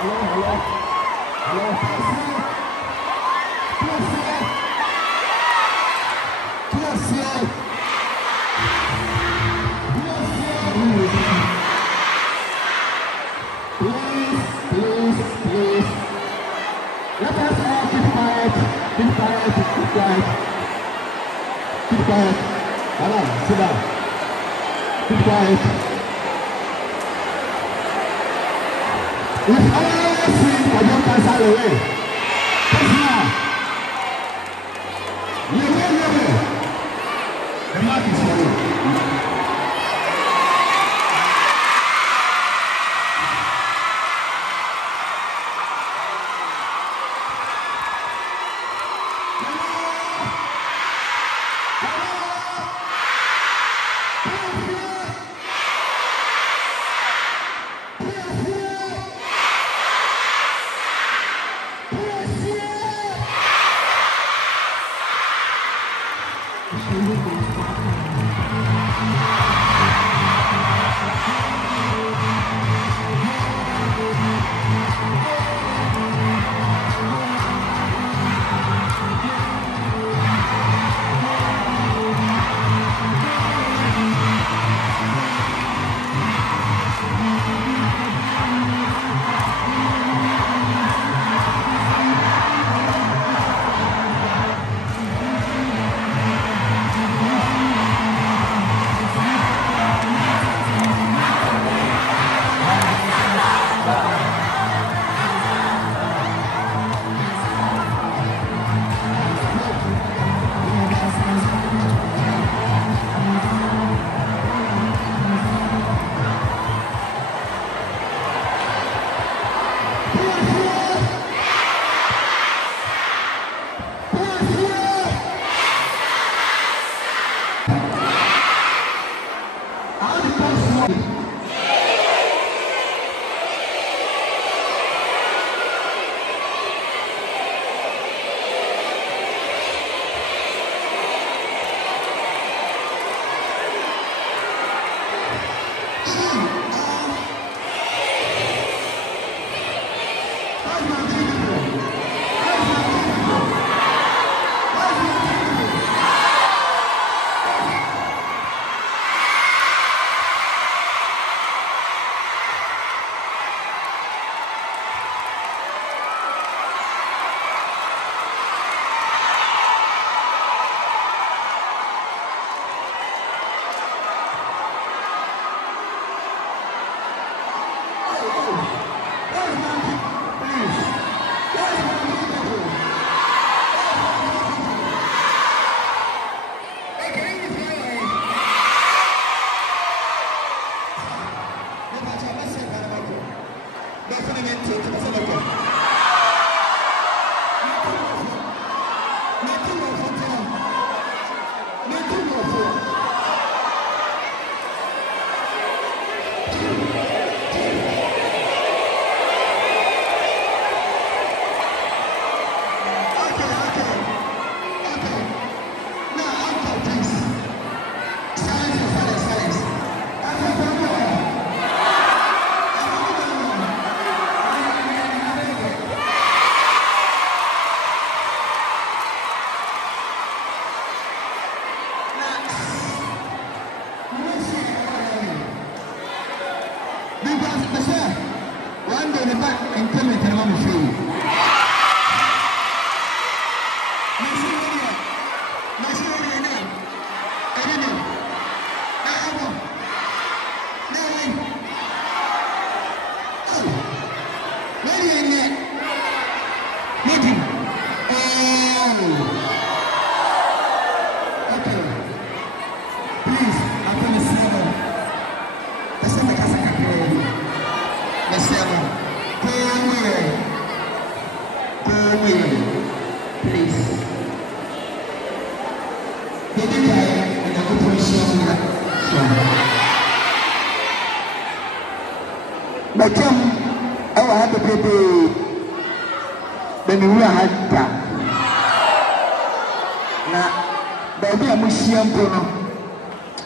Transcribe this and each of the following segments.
Let us all keep quiet. Keep quiet. Keep quiet. Keep quiet. Hold sit down. Keep quiet. Let's all sing Kwadwo Nkansah away. Yes, now. You. The mark is for you.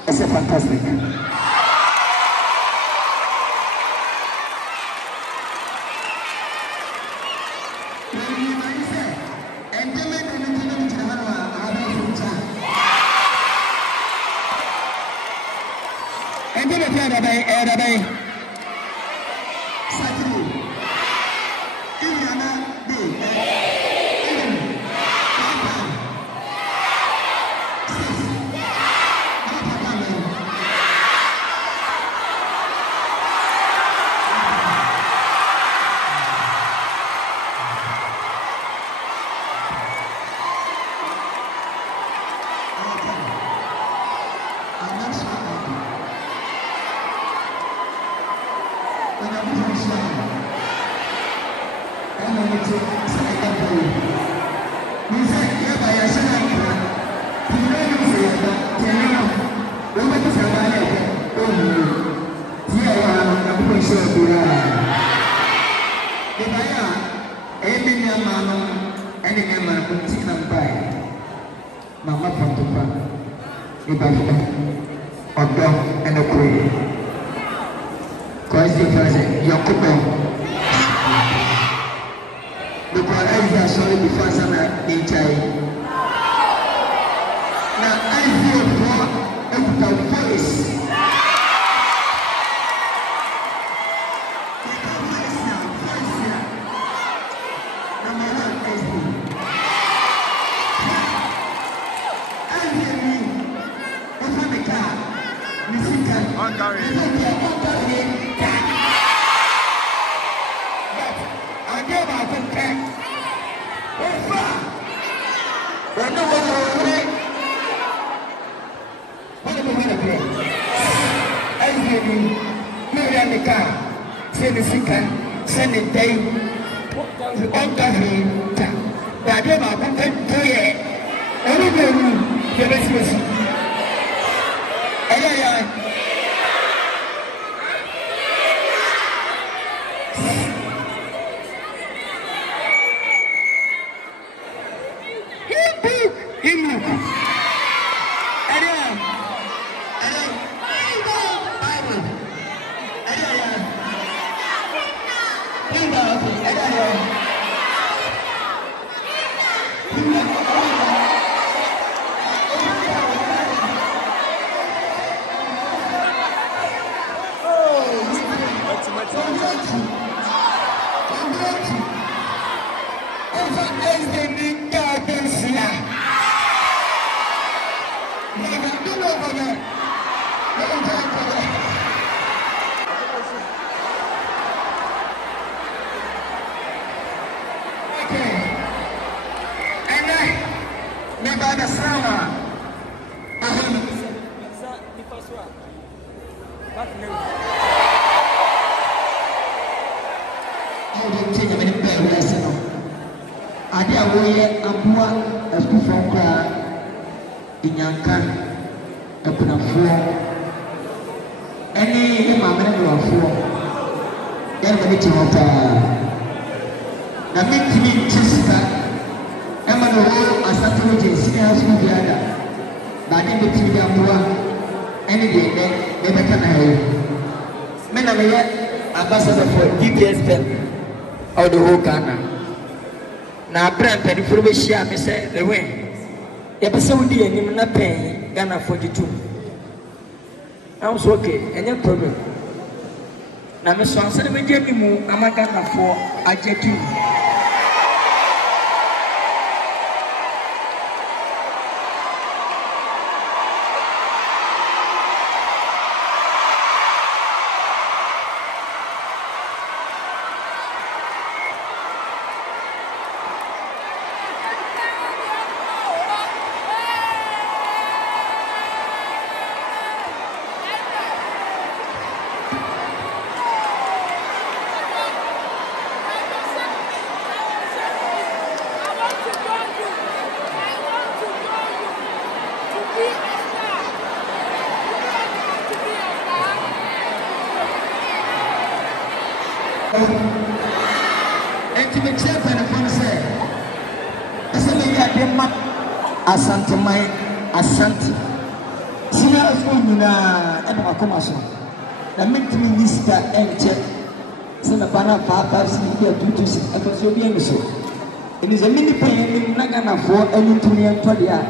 It's a fantastic. Share me say the way. Episode D and him not paying Ghana 42. I'm so okay, and no problem. Now, Miss Swanson, we get you, I'm a Ghana for I get you. Asante Asante. Sina na eno akomaso. Na mentimi niska enche. Sina bana papa si dia tutu si akoso bi eniso. It is a mini pain in Nagana for any 2 year 20 years.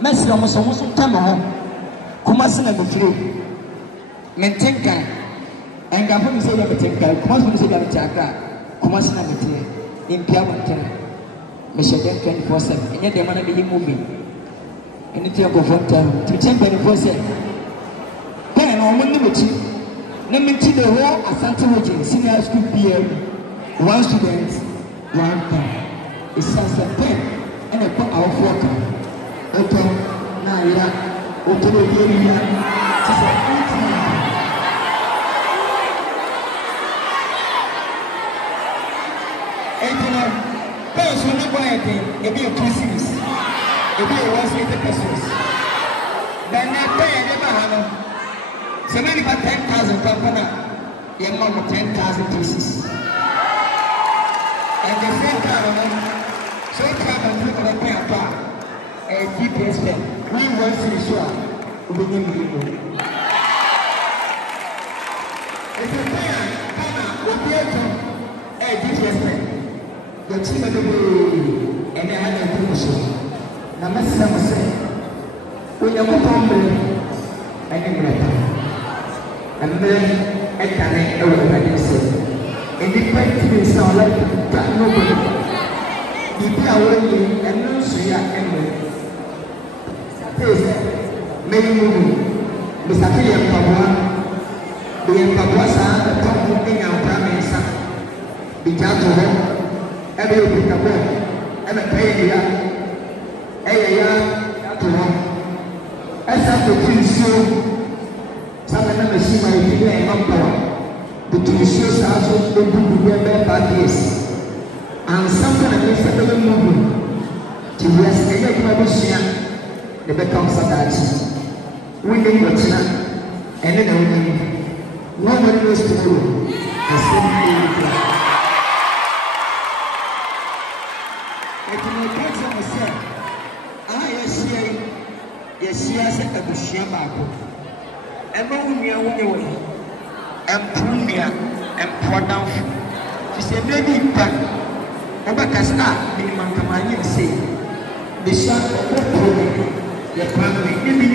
Messi almost time home. Kumasina go through. Mentenka and Gabon said of a tenka, Kumasina said of a chaka, Kumasina in Piamontan. Mr. 24/7, and yet they want to be moving. And it's your go for time to check 24/7. Then on one limit, let me see the whole Asante region, senior school PM, 1 student, 1 time. It's just a pen and a put our worker. Okay, now you are okay. First, when you buy a thing, it be a 2 cities, it be a 180 pesos. Then I pay a never have so many for 10,000 company, your mom 10,000 pieces. And the same time, so time and look at the pay apart. A GPS pen, we want to sure we need to go. It's a plan, what we are doing, a GPS pen. The team of the and I had a promotion. Now, Mr. Say, we are more humble and and then I can everybody say, in the country, sound like that nobody. If you are willing and no see anyway. Many moving, Mr. William Pabua, the Pabuasa, the top moving our prime minister, the judge of them. Every week I go, every pay here, every year to home. As I go to show, some of them see my video and power. The two shows also the book will be 5 years. And something that makes a little movement to rest and make my share the become Sadati. We need what's not, and then nobody knows tomorrow. The same thing. Yes, a bushia barco. And Monia Winnie and Prunia and Prodam. She said, maybe back. Obacasta, the Mankamani say, the son of the program, your family, maybe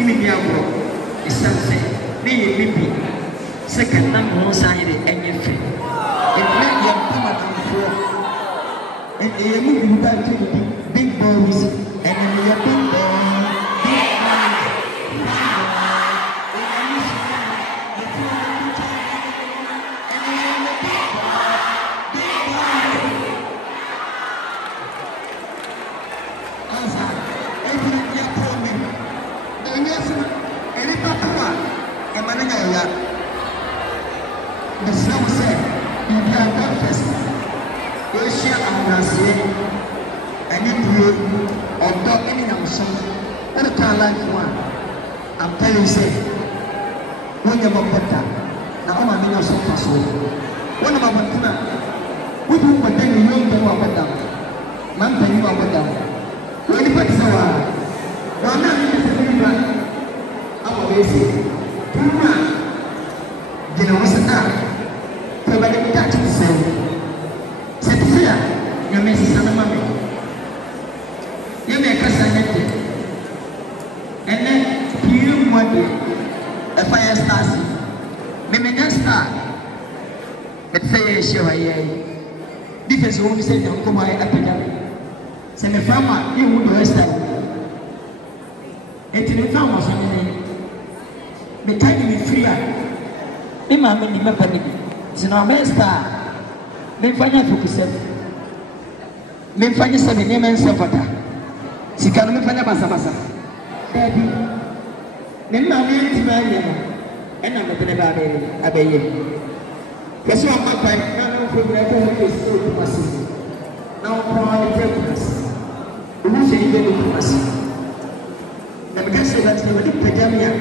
is something, maybe second number one side and your friend. It made your tomato for. And they moving back to the big boys and your big boys. The snow said, you can breakfast. You share our and you do or dog any of some. What a car like one. I'm telling you, say, when you're more better, now I'm a million so fast. One of my partner, we do what then you know about them. Man, you know about them. When you put so hard, one man is a very bad. I'm always saying, you know, what's that? But when you catch it, say, fear, you may see some money. You make us a net. And then, you one day, a fire starts. Maybe just start. But say, sure, yeah. Difference won't say, don't come by epidemic. Send a farmer, you would rest that. It's in the farm or something. The time is free. Me mama ni mapa ni zina mesta me fanya fukuse me fanya sabe ne men sefata sika no me fanya basa baby me mama ni timanya ena me bene ba abeye kesi o mapa na no program ko ko so masi na o prohibited o mu se ide ko masi na me kesi that ni wadi pejamia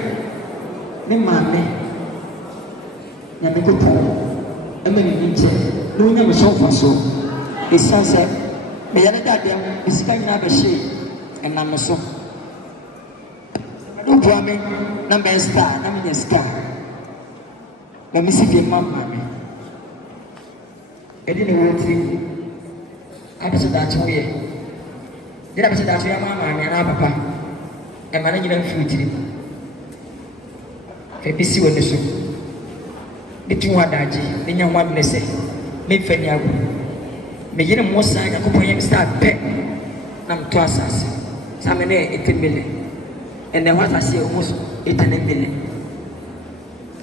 me mama na me ko e me ni nche no nya me so fa so e sanse me ya da dia e sika nyina ba she e na me so do bua me na me star na me star na me si bi mama me e di ne wo tri abese daakye wo yɛ gyina abese daakye yɛ ama maame anaa papa ɛma no nyina mfiri tiri ɛbɛsi wɔ ne so bɛtu ho adagye ne nya ho adene sɛ memfa ni ago meyere mmɔ saa nyankopɔn yɛ me sɛ apɛ na metɔ asase saa me ne ɛtɛ mmele ɛnɛ hɔ asase ɛwɔ so ɛtɛ ne mmele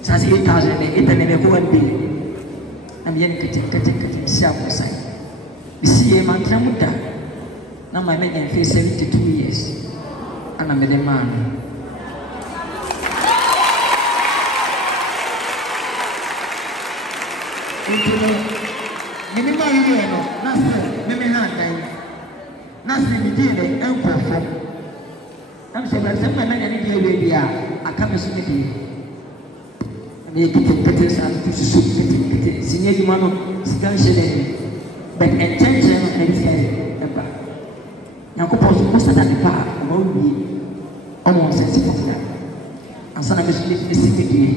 asase 8,000 ne ɛtɛ ne mmele 1 billion na meyɛ no kete si abɔ saa mesi yɛ mantena mu da na ma mɛnya mfiri 72 years ana mede maa no Mimi maa yi yɛ no na sɛ mimi ha dan na sɛ mi di ne nkɔfo ɛm sɛ bɛrɛ sɛ mɛ mɛ nyane deɛ wɛ bi a aka mi so ne deɛ ɛmɛ yɛ kete saa to susu kete si nye adwuma no sika nhyɛ dɛ ni bɛt ɛnkyɛnkyɛn no ɛdi sɛ ɛba nyankopɔn so kɔsa da nipa a ɔma wie ɔma ɔsɛ si kɔkɔda ansa na mi so ne si ne deɛ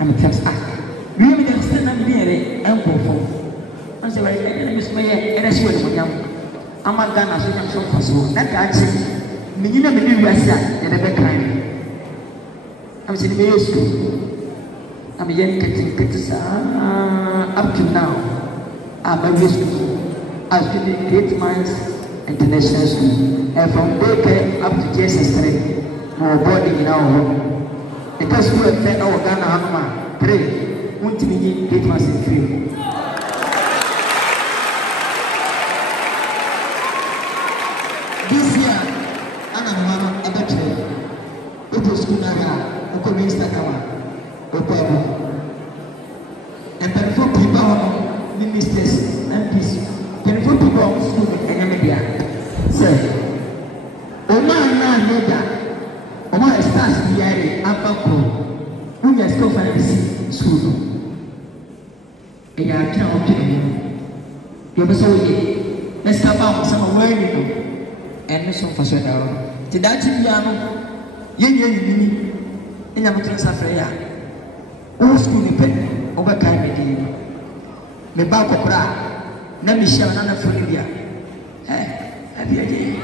ɛmɛ twɛm sɛ wie mi de sɛ na mi di yɛrɛ ɛnkɔfo ɔn sɛ wɔyɛ ɛdɛ na mi so mɛyɛ ɛdɛ so wɔ ne mo nyam ama Ghana so nyam so mfa so na daakye mi nyina mi di wiase a yɛde bɛkan mi ɛmɛ sɛ ne mɛyɛ sukuu na mi yɛ nkete saa up to now a ma wie sukuu a sukuu de 8 months international school from daycare up to JSS3 na ɔbɔ de nyinaa wɔ hɔ ɛka sukuu ɛfɛ ɛwɔ Ghana hanom a 3 Untimi yi 8 months in free. This year, Anna Mama Abache, it was Kunaga, a communist Kama, Opabo. And 34 people, ministers, MPs, 24 people of school and media. Sir, Oma and Neda, Oma stars the area, Abaco, who has still found school. Ya kina opini yo beso ye nesta ba sama wani no en so fa so da ro ti da ti bia no ye ni enya mo transa fra ya o school ni pe o ba kai me di me ba kokora na mi hia na na fori bia abia di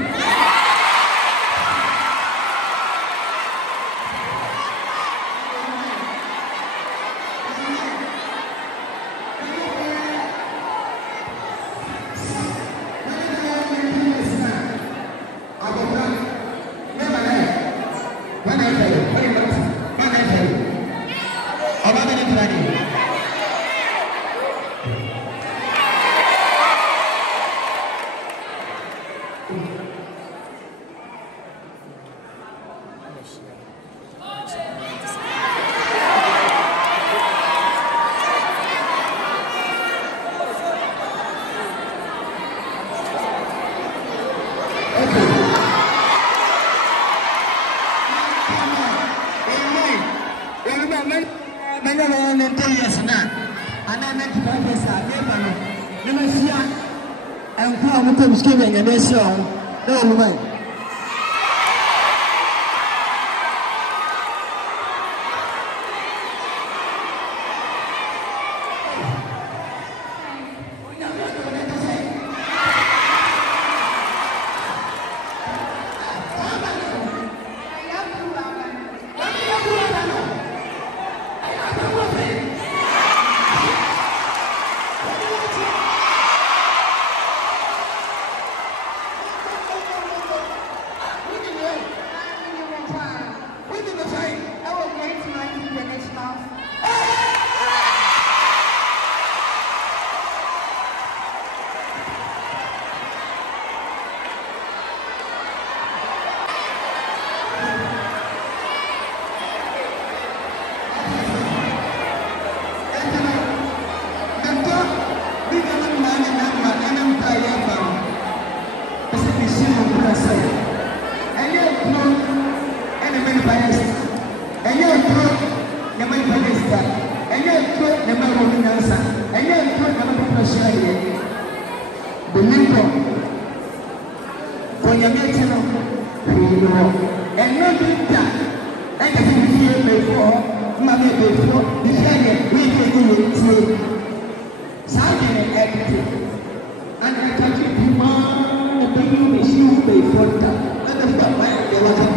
and I can keep you man the baby is you pay for that. Let us go by the water.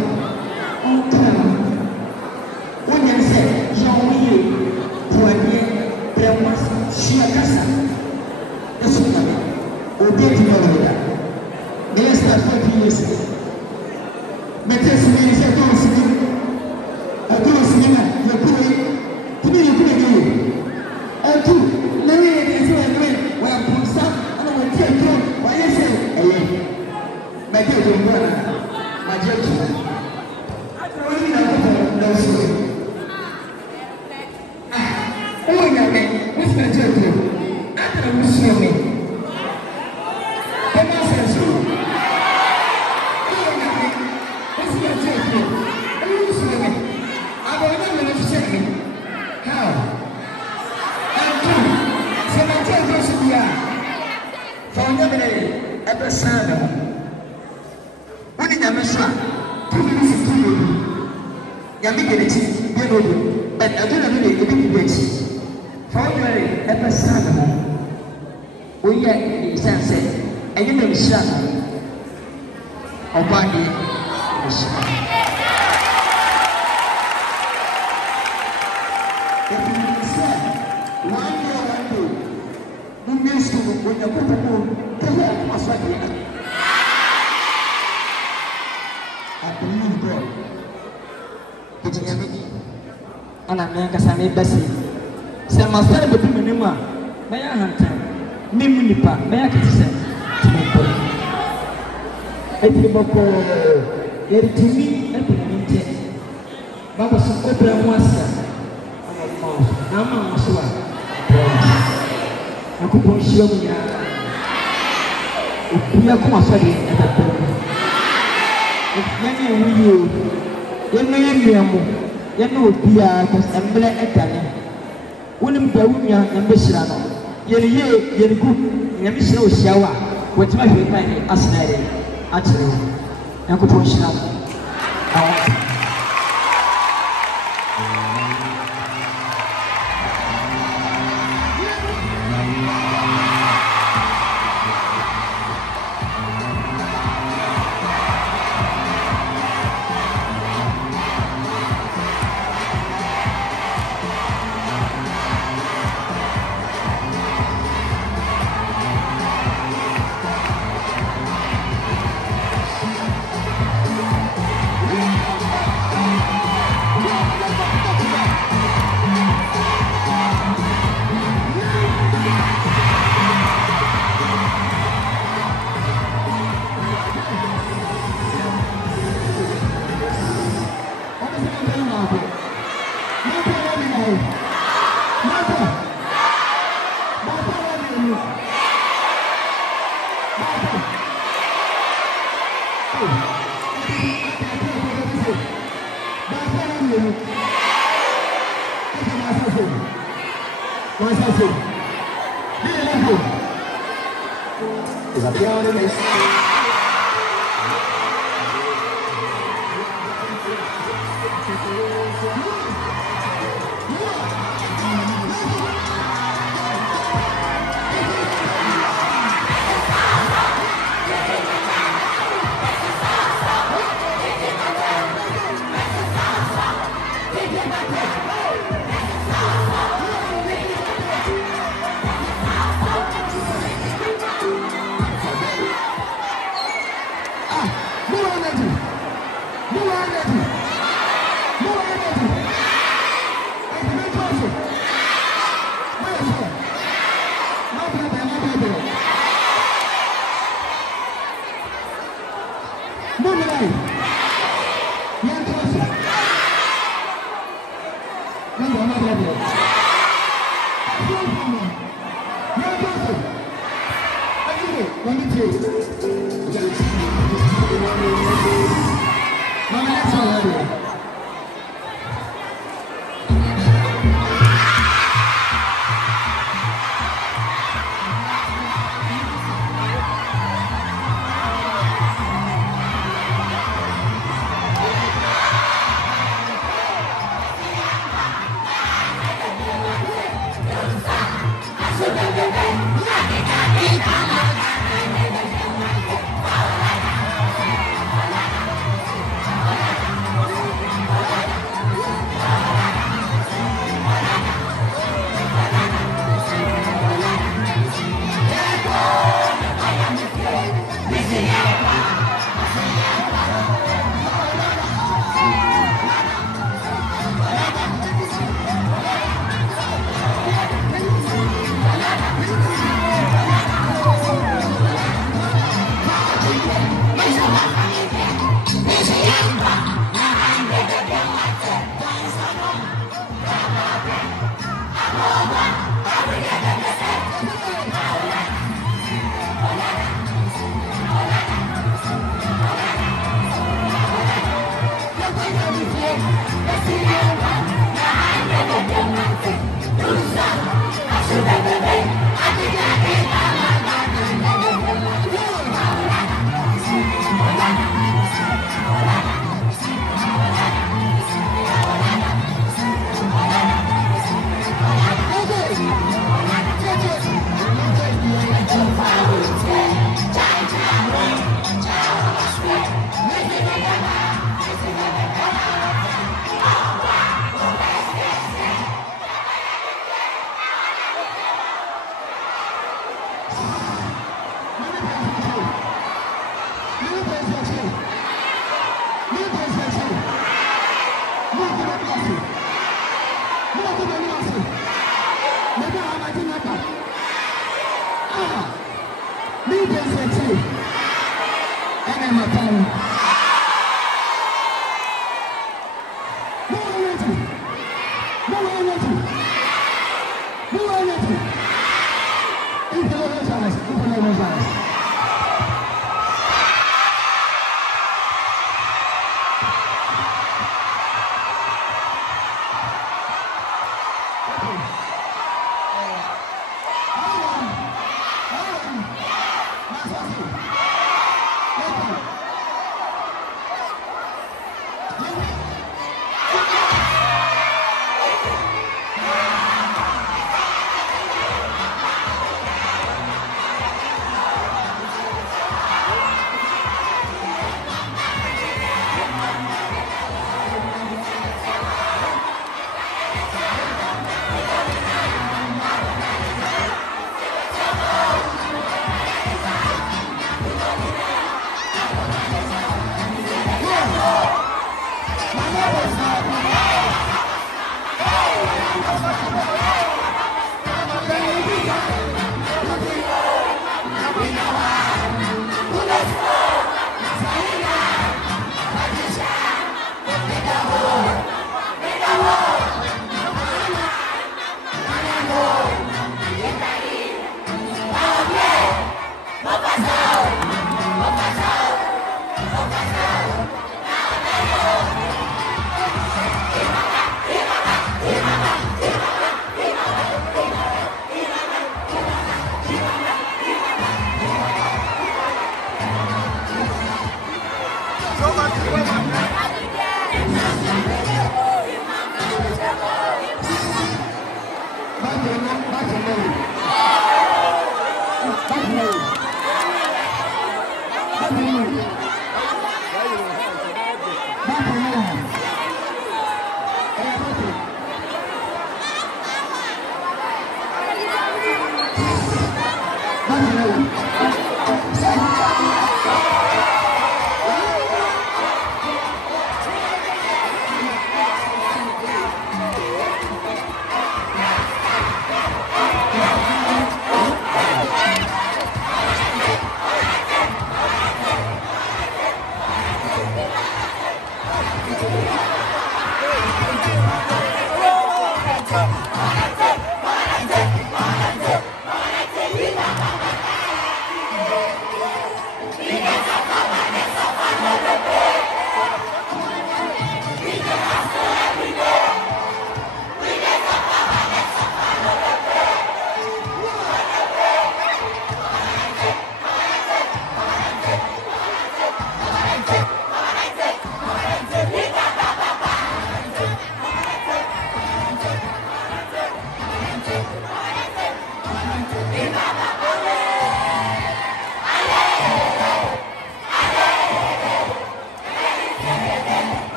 Okay. When you say, Jean-Louis, Poirier, Bremas, Chiacassa, that's what I mean. We'll get to know that. The last time 40 years. But this man is a good singer. A good singer, you're good. To me, you're good. And two, let me say, when I'm put some, I don't want to take you. Why you say, hey, my dear, you're going my judge. I don't really know no story. Oh, yeah, man, what's my judge? I don't know what's me. But I don't know if it's finally ever son. We are in sunset, and you know, son of one day. When you put the moon, tell her what's right here. I believe God. And I'm going to say, Bessie, some must tell the minima. May I have time? Mimipa, may I get to say? Etiboko, yet to me, and to Baba some open once. I'm a I could go show me. We are come sorry at that point. If you know, be a assembly at Ghana. Wouldn't be a mission. You're good. You miss no shower. What's my favorite as actually? I could push up.